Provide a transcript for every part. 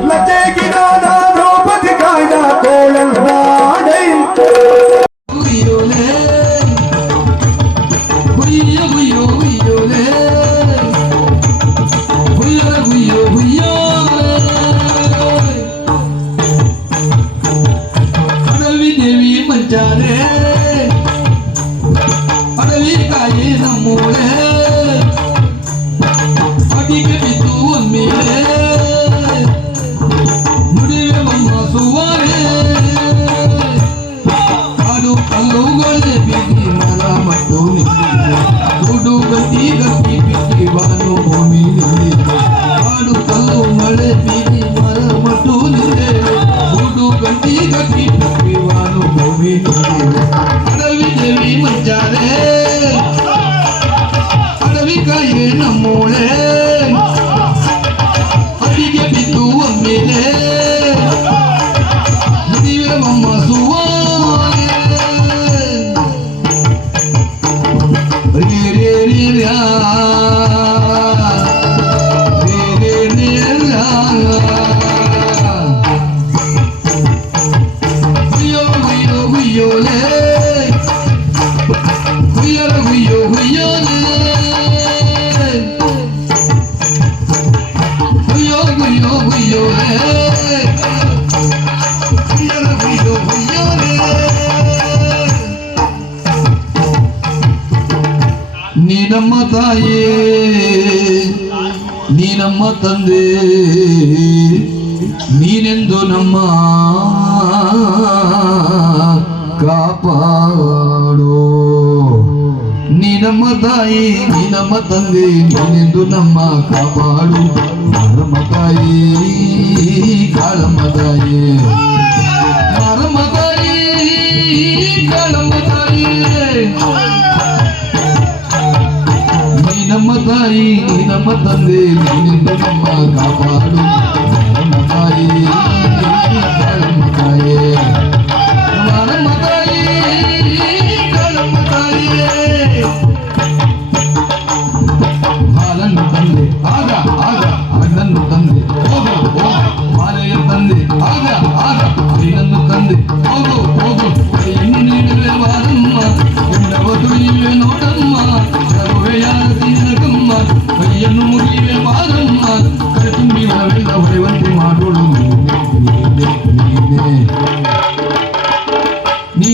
Let's take it on. ನಮ್ಮ ತಂದೆ ನೀನೆಂದು ನಮ್ಮ ಕಾಪಾಡೋ ನೀ ನಮ್ಮ ತಾಯಿ ನೀ ನಮ್ಮ ತಂದೆ ನೀನೆಂದು ನಮ್ಮ ಕಾಪಾಡು ಕಾಳಮ್ಮ ತಾಯಿ ಕಾಳಮ್ಮ ತಾಯಿ ತಂದೆ ನಿನ್ನಿಂದ ನಮ್ಮ ಕಾಪಾಡು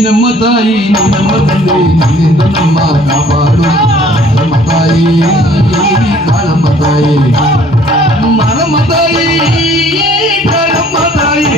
ನಮ್ಮ ತಾಯಿ ನಮ್ಮ ತಂದೆ ನಿನ್ನಿಂದ ನಮ್ಮ ಕಾಪಾಡು ನಮ್ಮ ತಾಯಿ ಕಾಳಮ್ಮ ತಾಯಿ ಮರಮ್ಮ ತಾಯಿ ಕಾಳಮ್ಮ ತಾಯಿ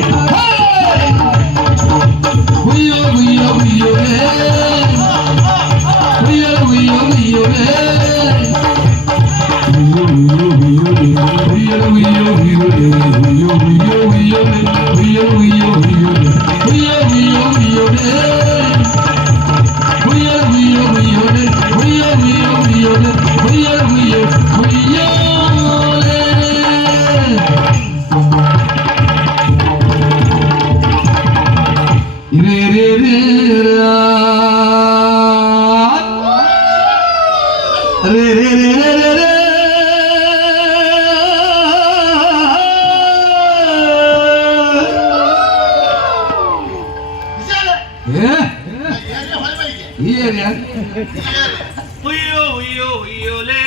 ஐயோ ஐயோ ஐயோலே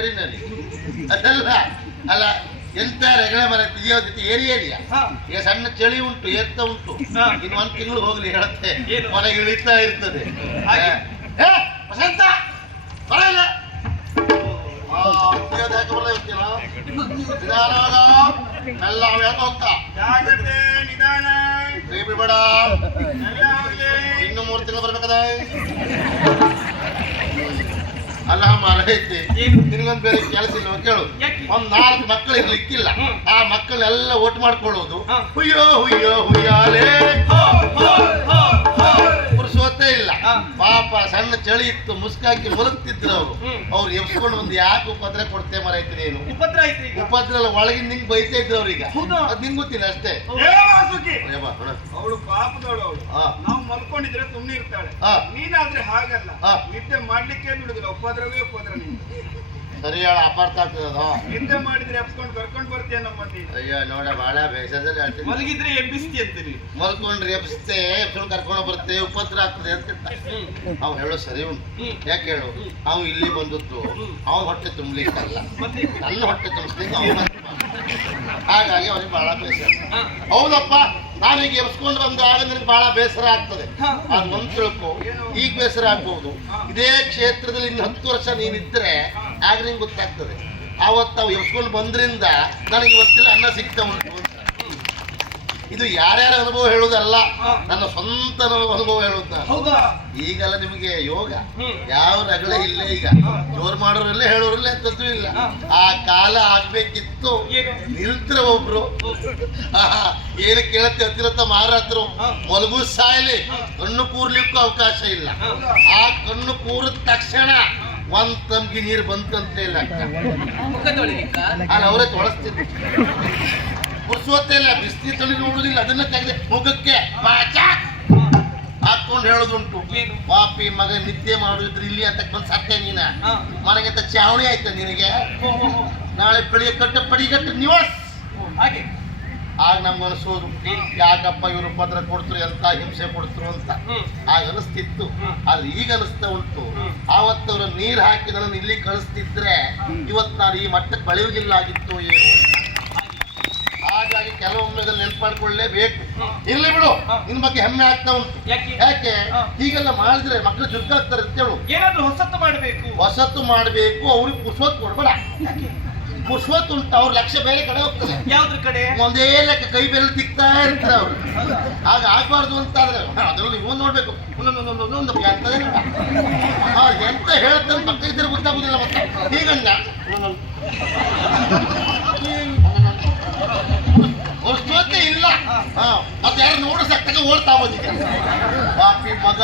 ಕರಿನಲ್ಲಿ ಅದಲ್ಲ. ಅಲ್ಲ ಎಂತ ರಗಳ ಮರ ತೆಗಿಯೋದಿತ್ತು ಏರಿ ಏರಿಯ? ಈಗ ಸಣ್ಣ ಚಳಿ ಉಂಟು ಎತ್ತ ಉಂಟು. ಇನ್ನು ಒಂದು ತಿಂಗಳು ಹೋಗ್ಲಿ ಹೇಳುತ್ತೆ. ಮನೆಗೆ ಇಳಿತಾ ಇರ್ತದೆ. ಇನ್ನು ಮೂರು ತಿಂಗಳು ಬರ್ಬೇಕಾದ ಅಲ್ಲ ಮಾರೈತಿ? ನಿನಗೊಂದು ಬೇರೆ ಕೆಲಸ ಇಲ್ವ ಕೇಳು? ಒಂದ್ ನಾಲ್ಕು ಮಕ್ಕಳು ಇರ್ಲಿಕ್ಕಿಲ್ಲ. ಆ ಮಕ್ಕಳೆಲ್ಲ ಒಟ್ಟು ಮಾಡ್ಕೊಳ್ಳೋದು. ಹುಯ್ಯೋ ಹುಯ್ಯೋ ಹುಯ್ಯಾಲೆ ಸಣ್ಣ ಚಳಿ ಇತ್ತು ಮುಸ್ಕಾಕಿ ಮುಲಗ್ತಿದ್ರು ಅವ್ರು. ಅವ್ರು ಎಬ್ಸ್ಕೊಂಡು ಒಂದು ಯಾಕೆ ಉಪದ್ರ ಕೊಡ್ತೇ ಮರೈತಿ ಏನು ಉಪದ್ರ ಐತ್ರಿ ಈಗ. ಉಪದ್ರ ಅಲ್ಲ ಒಳಗಿನ ನಿಂಗೆ ಬೈತಾ ಇದ್ರು ಅವ್ರೀಗ ಅದು ಅದ್ ನಿಂಗ್ ಗೊತ್ತಿಲ್ಲ ಅಷ್ಟೇ. ಅವಳು ಪಾಪದವಳು ಅವಳು. ನಾವು ಮಲ್ಕೊಂಡಿದ್ರೆ ಸುಮ್ಮನೆ ಇರ್ತಾಳೆ ನೀನಾದ್ರೆ ಹಾಗಲ್ಲ. ಹಾ. ನಿದ್ದೆ ಮಾಡ್ಲಿಕ್ಕೆ ಬಿಡುದಿಲ್ಲ ಉಪದ್ರವೇ ಉಪದ್ರ ನೀನು ಸರಿ ಹೇಳ ಅಪಾರ್ಥ ಆಗ್ತದ ಹಿಂದೆ ಮಾಡಿದ್ರೆ ಎಪ್ಸ್ಕೊಂಡು ಕರ್ಕೊಂಡು ಬರ್ತೀಯ ನಮ್ಮಲ್ಲಿ? ಅಯ್ಯೋ ನೋಡ ಬಹಳ ಬೇಸದಲ್ಲಿ ಹೇಳ್ತೀನಿ. ಮಲಗಿದ್ರೆ ಎಬ್ಬಿಸ್ತಿ ಅಂತೀರಿ. ಮಲ್ಕೊಂಡ್ರೆ ಎಬ್ಬಿಸ್ತೆ ಎಬ್ಸ್ಕೊಂಡು ಕರ್ಕೊಂಡು ಬರುತ್ತೆ ಉಪದ್ರ ಆಗ್ತದೆ ಅಂತ ಅವ್ ಹೇಳೋ ಸರಿ ಉಂಟು. ಯಾಕೆ ಹೇಳು? ಅವ್ ಇಲ್ಲಿ ಬಂದದ್ದು ಅವನ ಹೊಟ್ಟೆ ತುಂಬಲಿಕ್ಕಲ್ಲ. ನನ್ನ ಹೊಟ್ಟೆ ತುಂಬಿಸ್ಲಿಕ್ಕೆ ಅವನ ಹಾಗಾಗಿ ಅವನಿಗೆ ಬಹಳ ಬೇಸರ. ಹೌದಪ್ಪ ನಾನೀಗ ಎಬ್ಸ್ಕೊಂಡು ಬಂದಾಗ ನಿನಗೆ ಬಹಳ ಬೇಸರ ಆಗ್ತದೆ. ಹಾ. ಅದು ಒಂದು ತಿಳ್ಕೊ ಈಗ ಬೇಸರ ಆಗ್ಬಹುದು ಇದೇ ಕ್ಷೇತ್ರದಲ್ಲಿ ಇನ್ನು ಹತ್ತು ವರ್ಷ ನೀನಿದ್ರೆ ಆಗ ನಿಂಗೆ ಗೊತ್ತಾಗ್ತದೆ. ಆವತ್ತು ಅವು ಎಬ್ಸ್ಕೊಂಡು ಬಂದ್ರಿಂದ ನನಗೆ ಇವತ್ತಿಲ್ಲ ಅನ್ನ ಸಿಗ್ತಾ ಉಂಟು ಅಂತ. ಇದು ಯಾರ್ಯಾರ ಅನುಭವ ಹೇಳುವುದಲ್ಲ. ನನ್ನ ಸ್ವಂತ ಅನುಭವ ಹೇಳುತ್ತ ಈಗಲ್ಲ ನಿಮಗೆ ಯೋಗ. ಯಾವ ರಗಳೆ ಇಲ್ಲ ಈಗ. ಜೋರ್ ಮಾಡೋರಲ್ಲೇ ಹೇಳೋರಲ್ಲೇ ಎಂತದ್ದು ಇಲ್ಲ. ಆ ಕಾಲ ಆಗ್ಬೇಕಿತ್ತು. ನಿಲ್ತಿರ ಒಬ್ರು. ಏನು ಕೇಳತ್ತೆ ಹತ್ತಿರತ್ತ ಮಾರಾತ್ರು. ಮಲಗು ಸಾಯಲಿ. ಕಣ್ಣು ಕೂರ್ಲಿಕ್ಕೂ ಅವಕಾಶ ಇಲ್ಲ. ಆ ಕಣ್ಣು ಕೂರಿದ ತಕ್ಷಣ ಒಂದ್ ತಮ್ಗಿ ನೀರು ಬಂತಂತೆ ಇಲ್ಲ. ಅಲ್ಲ ಅವರೇ ತೊಳಸ್ತಿದ್ರು. ಕುರ್ಸುವತ್ತೆ ಇಲ್ಲ ಬಿಸಿ ತೊಳಿ ನೋಡುದಿಲ್ಲ ಅದನ್ನ ತೆಗೆದೆ ಮುಖಕ್ಕೆ ಹಾಕೊಂಡು ಹೇಳೋದುಂಟು. ಬಾಪಿ ಪಾಪಿ ಮಗ ನಿದ್ದೆ ಮಾಡುದಿದ್ರೆ ಇಲ್ಲಿ ಅಂತ ಬಂದ್ ಸತ್ಯ ನೀನ. ಮನೆಗೆ ಚಾವಣಿ ಆಯ್ತ ನಿನಗೆ? ನಾಳೆ ಬೆಳಿಗ್ಗೆ ಕಟ್ಟ ಪಡಿಗಟ್ಟು ನಿವಾಸ್. ಹಾಗೆ. ಆಗ ನಮ್ಗೆ ಅನಿಸೋದು ಯಾಕಪ್ಪ ಇವರು ಪತ್ರ ಕೊಡ್ತರು ಎಂತ ಹಿಂಸೆ ಕೊಡ್ತರು ಅಂತ. ಆಗ ಅನಿಸ್ತಿತ್ತು. ಆದ್ರೆ ಈಗ ಅನಿಸ್ತಾ ಉಂಟು. ಆವತ್ತವ್ರ ನೀರ್ ಹಾಕಿ ನನ್ನ ಇಲ್ಲಿ ಕಳಿಸ್ತಿದ್ರೆ ಇವತ್ತು ನಾನು ಈ ಮಟ್ಟಕ್ಕೆ ಬಳಿಯುವುದಿಲ್ಲ ಆಗಿತ್ತು ಏನು ಹಾಗಾಗಿ ಕೆಲವೊಮ್ಮೆ ನೆನ್ಪು ಮಾಡ್ಕೊಳ್ಳೇಬೇಕು. ಇರ್ಲಿ ಬಿಡು. ನಿನ್ ಬಗ್ಗೆ ಹೆಮ್ಮೆ ಆಗ್ತಾ ಉಂಟು. ಯಾಕೆ? ಹೀಗೆಲ್ಲ ಮಾಡಿದ್ರೆ ಮಕ್ಕಳು ಚುರುಕಾಗ್ತಾರೆ ಅಂತೇಳು ಏನಾದ್ರು ಹೊಸತ್ತು ಮಾಡಬೇಕು. ಹೊಸತು ಮಾಡಬೇಕು ಅವ್ರಿಗೆ ಕುಸೋತ್ ಕೊಡ್ಬೇಡ. ಪುಷ್ವತ್ ಉಂಟು ಅವ್ರ ಲಕ್ಷ ಬೇರೆ ಕಡೆ ಹೋಗ್ತದೆ. ಯಾವ್ದ್ರ ಕಡೆ? ಒಂದೇ ಲೆಕ್ಕ ಕೈ ಬೆರಳು ತಿಕ್ತಾ ಇರ್ತಾರೆ ಅವರು. ಆಗ ಆಗ್ಬಾರ್ದು ಅಂತ ಆದ್ರೆ ಅದರಲ್ಲಿ ನೀವು ನೋಡ್ಬೇಕು. ಒಂದೊಂದು ಒಂದೊಂದು ಎಂತದೇ ಇಲ್ಲ. ಆ, ಎಂತ ಹೇಳ್ತಾರೆ ಪಕ್ಕ ಇದ್ರೆ ಗೊತ್ತಾಗುದಿಲ್ಲ ಮತ್ತೆ. ಹೀಗಂದ ಅಷ್ಟೊತ್ತೆ ಇಲ್ಲ. ಹಾ ಮತ್ತೆ ಯಾರು ನೋಡು ಸಕ್ಕಾಗ ಓಡ್ತಾ ಬಂದಿದ್ದೆ ಪಾಪಿ ಮಗ.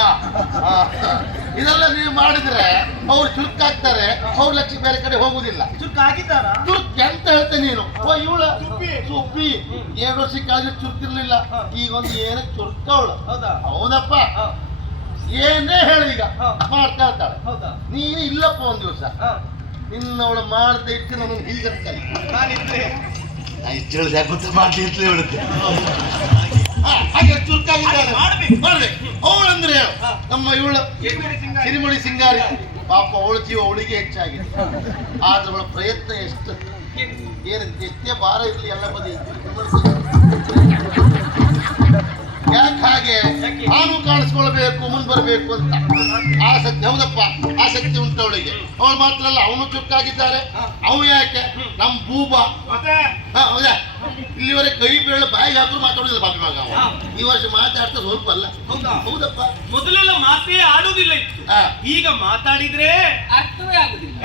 ಇದೆಲ್ಲ ನೀವು ಮಾಡಿದ್ರೆ ಅವ್ರು ಚುರುಕಾಗ್ತಾರೆ ಅವ್ರ ಲಕ್ಷ್ಮಿ ಬೇರೆ ಕಡೆ ಹೋಗುದಿಲ್ಲ. ಚುರುಕು ಆಗಿದ್ದಾರ ಚುರುಕ್ ಎಂತ ಹೇಳ್ತೆ ನೀನು? ಓ ಇವಳ ಸುಬ್ಬಿ ಎರಡು ವರ್ಷ ಚುರುಕ್ ಚುರುಕಿರ್ಲಿಲ್ಲ. ಈಗ ಒಂದು ಏನಕ್ಕೆ ಚುರುಕವಳು ಹೌದಾ? ಹೌದಪ್ಪ. ಏನೇ ಹೇಳು ಈಗ. ಮಾಡ್ತಾ ಇರ್ತಾಳೆ. ಹೌದಾ? ನೀನು ಇಲ್ಲಪ್ಪ ಒಂದ್ ದಿವಸ. ನಿನ್ನವಳು ಮಾಡ್ತಾ ಇಟ್ಟು ನನಗೆ ಹೀಗೆ ಕಲಿ ನಾನಿದ್ರೆ ಇಷ್ಟು ಹೇಳಿದೆ ಗೊತ್ತ? ಮಾಡ್ಲಿ ಬಿಡುತ್ತೆ ಹಾಗೆ ಚುರುಕಾಗಿದ್ದಾಳೆ ಮಾಡ್ಬೇಕು. ಅವಳಂದ್ರೆ ನಮ್ಮ ಇವಳು ಸಿರಿಮಣಿ ಸಿಂಗಾರಿ. ಪಾಪ ಅವಳ ಜೀವ ಅವಳಿಗೆ ಹೆಚ್ಚಾಗಿದೆ. ಆದ್ರೆ ಅವಳ ಪ್ರಯತ್ನ ಎಷ್ಟು? ಏನು? ನಿತ್ಯ ಭಾರ ಇರಲಿ ಎಲ್ಲ ಬದಿ. ಯಾಕೆ ಹಾಗೆ? ನಾನು ಕಾಣಿಸ್ಕೊಳ್ಬೇಕು ಮುಂದ್ ಬರಬೇಕು ಅಂತ. ಆಸಕ್ತಿ ಹೌದಪ್ಪ. ಆಸಕ್ತಿ ಉಂಟು ಅವಳಿಗೆ. ಅವಳು ಮಾತ್ರ ಅಲ್ಲ ಅವನು ಚುಕ್ಕಾಗಿದ್ದಾರೆ ಅವು ಯಾಕೆ? ನಮ್ ಭೂಬಾ. ಹೌದಾ? ಇಲ್ಲಿವರೆಗೆ ಕೈ ಬೀಳ ಬಾಯಿಗೆ ಹಾಕಲು ಮಾತಾಡೋದಿಲ್ಲ ಪಾಪಿ ಭಾಗ ಅವ. ಈ ವರ್ಷ ಮಾತಾಡ್ತಾ ಸ್ವಲ್ಪ ಅಲ್ಲ. ಹೌದಾ? ಹೌದಪ್ಪ. ಮೊದಲೆಲ್ಲ ಮಾತೇ ಆಡೋದಿಲ್ಲ ಇತ್ತು. ಈಗ ಮಾತಾಡಿದ್ರೆ ಅರ್ಥವೇ ಆಗುದಿಲ್ಲ.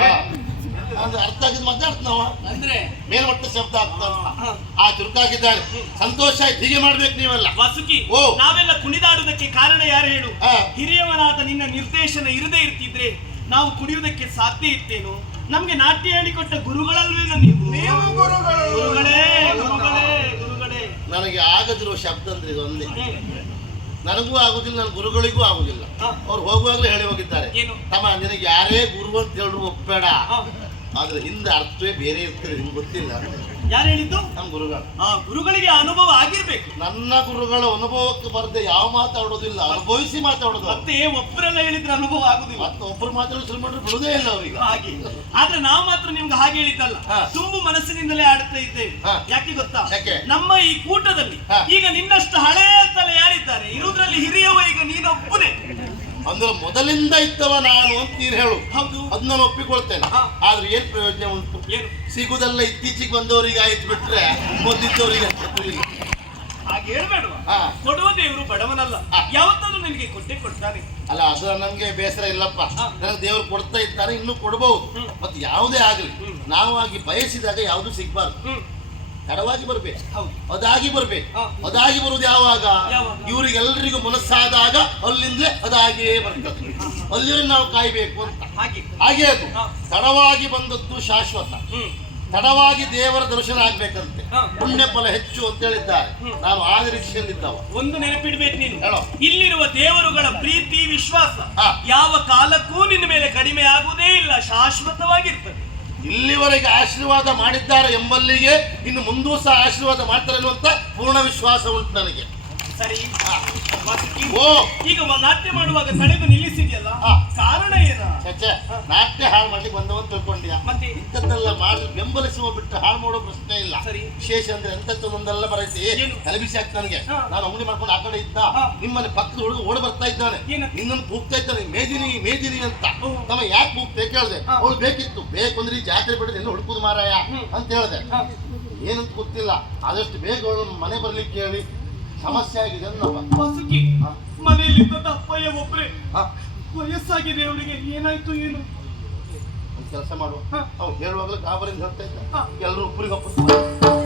ಅಂದ್ರೆ ಅರ್ಥ ಆಗಿದ್ ಮಾತಾಡ್ತಾವ ಅಂದ್ರೆ? ಮೇಲ್ಮಟ್ಟ ಶಬ್ದ ಆಗ್ತದ ಆ ಚುರುಕಾಗಿದ್ದಾರೆ ಸಂತೋಷ ಆಯ್ತು. ಹೀಗೆ ಮಾಡ್ಬೇಕು ನೀವೆಲ್ಲ. ವಸುಕಿ ಓ. ನಾವೆಲ್ಲ ಕುಣಿದಾಡುವುದಕ್ಕೆ ಕಾರಣ ಯಾರು ಹೇಳು. ಹಿರಿಯವನಾದ ನಿನ್ನ ನಿರ್ದೇಶನ ಇರದೇ ಇರ್ತಿದ್ರೆ ನಾವು ಕುಣಿಯುವುದಕ್ಕೆ ಸಾಧ್ಯ ಇತ್ತೇನು? ನಮ್ಗೆ ನಾಟ್ಯ ಹೇಳಿಕೊಟ್ಟ ಗುರುಗಳಲ್ವೇನ ನೀವು? ಗುರುಗಳೇ ಗುರುಗಳೇ ಗುರುಗಳೇ. ನನಗೆ ಆಗದಿರುವ ಶಬ್ದ ಅಂದ್ರೆ ಇದು ಒಂದೇ. ನನಗೂ ಆಗುದಿಲ್ಲ ನನ್ನ ಗುರುಗಳಿಗೂ ಆಗುದಿಲ್ಲ. ಅವ್ರು ಹೋಗುವಾಗಲೇ ಹೇಳಿ ಹೋಗಿದ್ದಾರೆ. ತಮ್ಮ ನಿನಗೆ ಯಾರೇ ಗುರು ಅಂತ ಹೇಳಿದ್ರು ಒಪ್ಪಬೇಡ. ಆದ್ರೆ ಹಿಂದೆ ಅರ್ಥವೇ ಬೇರೆ ಇರ್ತದೆ ನಿಮ್ಗೆ ಗೊತ್ತಿಲ್ಲ. ಯಾರು ಹೇಳಿದ್ದು? ನಮ್ಮ ಗುರುಗಳು ಆ ಗುರುಗಳಿಗೆ ಅನುಭವ ಆಗಿರ್ಬೇಕು. ನನ್ನ ಗುರುಗಳ ಅನುಭವಕ್ಕೆ ಬರದೆ ಯಾವ ಮಾತಾಡೋದಿಲ್ಲ ಅನುಭವಿಸಿ ಮಾತಾಡೋದು. ಮತ್ತೆ ಒಬ್ಬರೆಲ್ಲ ಹೇಳಿದ್ರೆ ಅನುಭವ ಆಗುದಿಲ್ಲ. ಮತ್ತೆ ಒಬ್ಬರು ಮಾತ್ರ ಶುರು ಮಾಡಿದ್ರೆ ಬಿಡುದೇ ಇಲ್ಲ ಅವರಿಗೆ. ಹಾಗೆ. ಆದ್ರೆ ನಾವು ಮಾತ್ರ ನಿಮ್ಗೆ ಹಾಗೆ ಹೇಳಿದ್ದಲ್ಲ. ತುಂಬ ಮನಸ್ಸಿನಿಂದಲೇ ಆಡ್ತಾ ಇದ್ದೇವೆ. ಯಾಕೆ ಗೊತ್ತಾ? ಯಾಕೆ? ನಮ್ಮ ಈ ಕೂಟದಲ್ಲಿ ಈಗ ನಿನ್ನಷ್ಟು ಹಳೆಯ ತಲೆ ಯಾರಿದ್ದಾರೆ? ಇರುವುದ್ರಲ್ಲಿ ಹಿರಿಯವ ಈಗ ನೀನೊಬ್ಬನೇ. ಅಂದ್ರೆ ಮೊದಲಿಂದ ಇದ್ದವ ನಾನು ಅಂತ ನೀನು ಹೇಳು. ಹೌದು. ಅದನ್ನ ನಾನು ಒಪ್ಪಿಕೊಳ್ತೇನೆ. ಆದ್ರೆ ಏನ್ ಪ್ರಯೋಜನ ಉಂಟು? ಏನು? ಸಿಗುದೆಲ್ಲ ಇತ್ತೀಚೆಗೆ ಬಂದವರಿಗೆ ಆಯ್ತು ಬಿಟ್ರೆ ಬಂದಿದ್ದವರಿಗೆ ಹಾಗೆ ಹೇಳ್ಬೇಡವಾ. ಕೊಡುವ ದೇವರು ಬಡವನಲ್ಲ. ಹಾ. ಯಾವತ್ತಾದ್ರೂ ನಿನಗೆ ಕೊಟ್ಟೆ ಕೊಡ್ತಾನೆ? ಅಲ್ಲ ಅದು ನಮ್ಗೆ ಬೇಸರ ಇಲ್ಲಪ್ಪ. ದೇವ್ರು ನನಗೆ ದೇವರು ಕೊಡ್ತಾ ಇದ್ದಾನೆ ಇನ್ನು ಕೊಡಬಹುದು. ಮತ್ತೆ ಯಾವುದೇ ಆಗಲಿ. ನಾವು ಆಗಿ ಬಯಸಿದಾಗ ಯಾವುದು ಸಿಗ್ಬಾರ್ದು. ತಡವಾಗಿ ಬರ್ಬೇಕು. ಹೌದು. ಅದಾಗಿ ಬರ್ಬೇಕು. ಅದಾಗಿ ಬರುವುದು ಯಾವಾಗ? ಇವರಿಗೆಲ್ಲರಿಗೂ ಮನಸ್ಸಾದಾಗ ಅಲ್ಲಿಂದಲೇ ಅದಾಗಿಯೇ ಬರ್ತದೆ. ಅಲ್ಲಿ ನಾವು ಕಾಯ್ಬೇಕು ಅಂತ. ಹಾಗೆ. ಅದು. ತಡವಾಗಿ ಬಂದದ್ದು ಶಾಶ್ವತ. ತಡವಾಗಿ ದೇವರ ದರ್ಶನ ಆಗ್ಬೇಕಂತೆ. ಪುಣ್ಯ ಫಲ ಹೆಚ್ಚು ಅಂತ ಹೇಳಿದ್ದಾರೆ. ನಾವು ನಾನು ಆ ನಿರೀಕ್ಷೆಯಲ್ಲಿದ್ದವ ಒಂದು ನೆನಪಿಡ್ಬೇಕು ನೀನು. ಹೇಳೋ. ಇಲ್ಲಿರುವ ದೇವರುಗಳ ಪ್ರೀತಿ ವಿಶ್ವಾಸ. ಯಾವ ಕಾಲಕ್ಕೂ ನಿನ್ನ ಮೇಲೆ ಕಡಿಮೆ ಆಗುವುದೇ ಇಲ್ಲ ಶಾಶ್ವತವಾಗಿರ್ತದೆ. ಇಲ್ಲಿವರೆಗೆ ಆಶೀರ್ವಾದ ಮಾಡಿದ್ದಾರೆ ಎಂಬಲ್ಲಿಗೆ ಇನ್ನು ಮುಂದೂ ಸಹ ಆಶೀರ್ವಾದ ಮಾಡ್ತಾರೆ ಅನ್ನುವಂತ ಪೂರ್ಣ ವಿಶ್ವಾಸ ಉಂಟು ನನಗೆ. ಸರಿ. ವಾಸುಕಿ, ಓ ಈಗ ನಾಟ್ಯ ಮಾಡುವಾಗ ತಡೆದು ನಿಲ್ಲಿಸಿದೆಯಲ್ಲ. ಕಾರಣ ಏನ ಚಚ್ಚೆ ನಾಟ್ಯ ಹಾಳು ಮಾಡ್ಲಿಕ್ಕೆ ಬಂದವನ್ ತಿಳ್ಕೊಂಡ್ಯಾ ಮತ್ತೆ ಇಂಥದ್ದೆಲ್ಲ ಮಾಡಿ ಬೆಂಬಲಿಸುವ ಬಿಟ್ಟು ಹಾಳು ಮಾಡೋ ಪ್ರಶ್ನೆ ಇಲ್ಲ ಸರಿ. ವಿಶೇಷ ಅಂದ್ರೆ ಎಂತದ್ದು ಒಂದೆಲ್ಲ ಬರೈತಿ ಏನು? ತಲೆಬಿಸಿ ಆಗ್ತ ನನಗೆ ಹಾ. ನಾನು ಅಂಗಡಿ ಮಾಡ್ಕೊಂಡು ಆ ಕಡೆ ಇದ್ದ ಹಾ. ನಿಮ್ಮನೆ ಪಕ್ಕದ ಹುಡುಗ ಓಡಿ ಬರ್ತಾ ಇದ್ದಾನೆ ಏನಂತ? ನಿನ್ನನ್ನು ಕೂಗ್ತಾ ಇದ್ದಾನೆ ಮೇದಿನಿ ಮೇದಿನಿ ಅಂತ ಓ. ತಮ್ಮ ಯಾಕೆ ಕೂಗ್ತೆ ಕೇಳಿದೆ ಹಾ. ಅವಳು ಬೇಕಿತ್ತು ಬೇಕು ಅಂದ್ರೆ ಈ ಜಾತ್ರೆ ಬಿಡದೆ ಎಲ್ಲ ಹುಡುಕುದು ಮಾರಾಯ ಹ್ಮ್. ಅಂತ ಹೇಳಿದೆ ಹಾ. ಏನಂತ ಗೊತ್ತಿಲ್ಲ ಆದಷ್ಟು ಬೇಗ ಅವಳು ಮನೆ ಬರ್ಲಿಕ್ಕೆ ಹೇಳಿ ಸಮಸ್ಯೆ ಆಗಿದೆ ವಾಸುಕಿ ಮನೆಯಲ್ಲಿ ಮನೆಯಲ್ಲಿದ್ದ ಅಪ್ಪಯ್ಯ ಒಬ್ರೆ. ವಯಸ್ಸಾಗಿದೆ ಅವರಿಗೆ ಏನಾಯ್ತು ಏನು? ಒಂದ್ ಕೆಲಸ ಮಾಡುವ. ಅವ್ರು ಹೇಳುವಾಗಲೂ ಗಾಬರಿಂದ ಹೇಳ್ತಾ ಇದ್ದ. ಎಲ್ಲರೂ ಒಬ್ಬರಿಗೆ ಒಬ್ಬರು